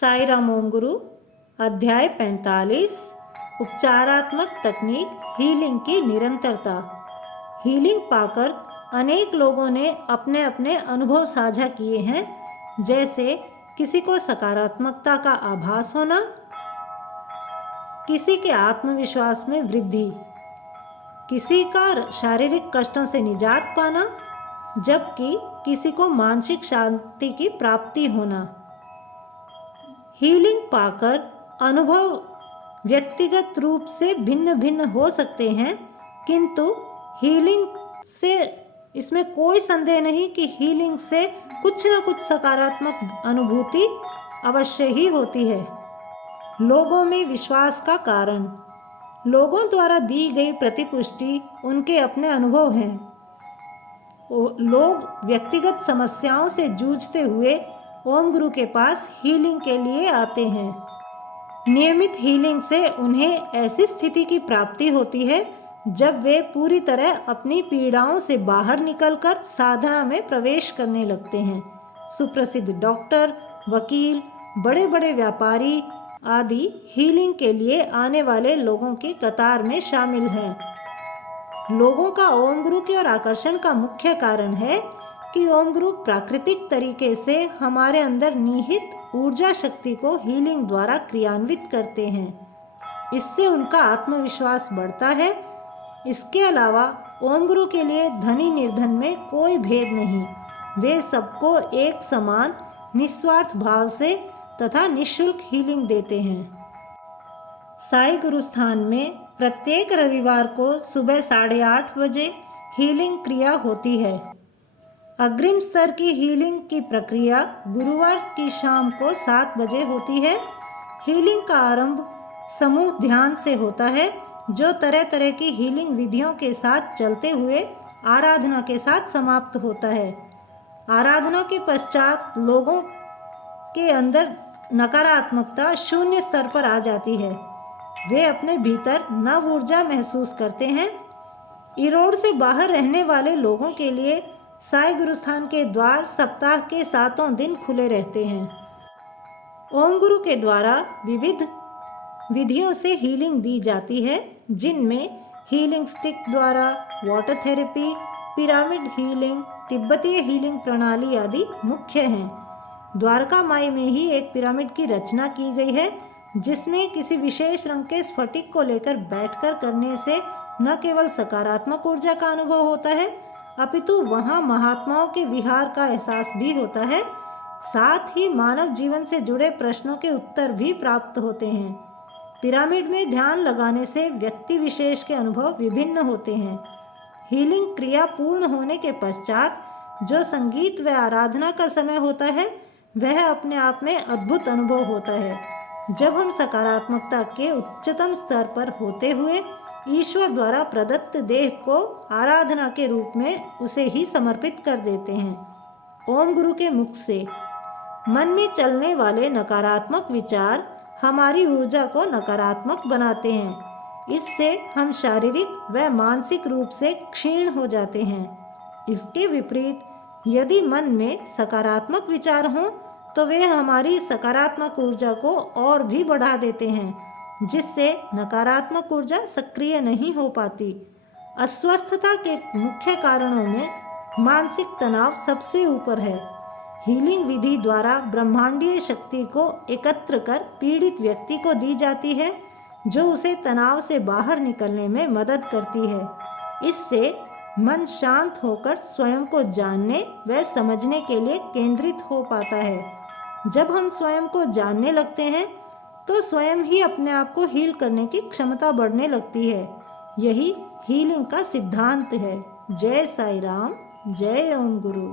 साई राम ओम गुरु अध्याय 45 उपचारात्मक तकनीक हीलिंग की निरंतरता। हीलिंग पाकर अनेक लोगों ने अपने अपने अनुभव साझा किए हैं, जैसे किसी को सकारात्मकता का आभास होना, किसी के आत्मविश्वास में वृद्धि, किसी का शारीरिक कष्टों से निजात पाना, जबकि किसी को मानसिक शांति की प्राप्ति होना। हीलिंग पाकर अनुभव व्यक्तिगत रूप से भिन्न भिन्न हो सकते हैं, किंतु हीलिंग से इसमें कोई संदेह नहीं कि हीलिंग से कुछ न कुछ सकारात्मक अनुभूति अवश्य ही होती है। लोगों में विश्वास का कारण। लोगों द्वारा दी गई प्रतिपुष्टि उनके अपने अनुभव हैं। लोग व्यक्तिगत समस्याओं से जूझते हुए ओम गुरु के पास हीलिंग के लिए आते हैं। नियमित हीलिंग से उन्हें ऐसी स्थिति की प्राप्ति होती है जब वे पूरी तरह अपनी पीड़ाओं से बाहर निकलकर साधना में प्रवेश करने लगते हैं। सुप्रसिद्ध डॉक्टर, वकील, बड़े बड़े व्यापारी आदि हीलिंग के लिए आने वाले लोगों की कतार में शामिल हैं। लोगों का ओम गुरु की ओर आकर्षण का मुख्य कारण है कि ओम गुरु प्राकृतिक तरीके से हमारे अंदर निहित ऊर्जा शक्ति को हीलिंग द्वारा क्रियान्वित करते हैं। इससे उनका आत्मविश्वास बढ़ता है। इसके अलावा ओम गुरु के लिए धनी निर्धन में कोई भेद नहीं। वे सबको एक समान निस्वार्थ भाव से तथा निःशुल्क हीलिंग देते हैं। साई गुरुस्थान में प्रत्येक रविवार को सुबह 8:30 बजे हीलिंग क्रिया होती है। अग्रिम स्तर की हीलिंग की प्रक्रिया गुरुवार की शाम को 7 बजे होती है। हीलिंग का आरंभ समूह ध्यान से होता है, जो तरह तरह की हीलिंग विधियों के साथ चलते हुए आराधना के साथ समाप्त होता है। आराधना के पश्चात लोगों के अंदर नकारात्मकता शून्य स्तर पर आ जाती है। वे अपने भीतर नव ऊर्जा महसूस करते हैं। इरोड़ से बाहर रहने वाले लोगों के लिए साई गुरुस्थान के द्वार सप्ताह के 7 दिन खुले रहते हैं। ओम गुरु के द्वारा विविध विधियों से हीलिंग दी जाती है, जिनमें हीलिंग स्टिक द्वारा, वाटर थेरेपी, पिरामिड हीलिंग, तिब्बतीय हीलिंग प्रणाली आदि मुख्य हैं। द्वारका माई में ही एक पिरामिड की रचना की गई है, जिसमें किसी विशेष रंग के स्फटिक को लेकर बैठकर करने से न केवल सकारात्मक ऊर्जा का अनुभव होता है, अपितु वहाँ महात्माओं के विहार का एहसास भी होता है। साथ ही मानव जीवन से जुड़े प्रश्नों के उत्तर भी प्राप्त होते हैं। पिरामिड में ध्यान लगाने से व्यक्ति विशेष के अनुभव विभिन्न होते हैं। हीलिंग क्रिया पूर्ण होने के पश्चात जो संगीत व आराधना का समय होता है, वह अपने आप में अद्भुत अनुभव होता है। जब हम सकारात्मकता के उच्चतम स्तर पर होते हुए ईश्वर द्वारा प्रदत्त देह को आराधना के रूप में उसे ही समर्पित कर देते हैं। ओम गुरु के मुख से मन में चलने वाले नकारात्मक विचार हमारी ऊर्जा को नकारात्मक बनाते हैं। इससे हम शारीरिक व मानसिक रूप से क्षीण हो जाते हैं। इसके विपरीत यदि मन में सकारात्मक विचार हों तो वे हमारी सकारात्मक ऊर्जा को और भी बढ़ा देते हैं, जिससे नकारात्मक ऊर्जा सक्रिय नहीं हो पाती। अस्वस्थता के मुख्य कारणों में मानसिक तनाव सबसे ऊपर है। हीलिंग विधि द्वारा ब्रह्मांडीय शक्ति को एकत्र कर पीड़ित व्यक्ति को दी जाती है, जो उसे तनाव से बाहर निकलने में मदद करती है। इससे मन शांत होकर स्वयं को जानने व समझने के लिए केंद्रित हो पाता है। जब हम स्वयं को जानने लगते हैं तो स्वयं ही अपने आप को हील करने की क्षमता बढ़ने लगती है। यही हीलिंग का सिद्धांत है। जय साई राम, जय ओम गुरु।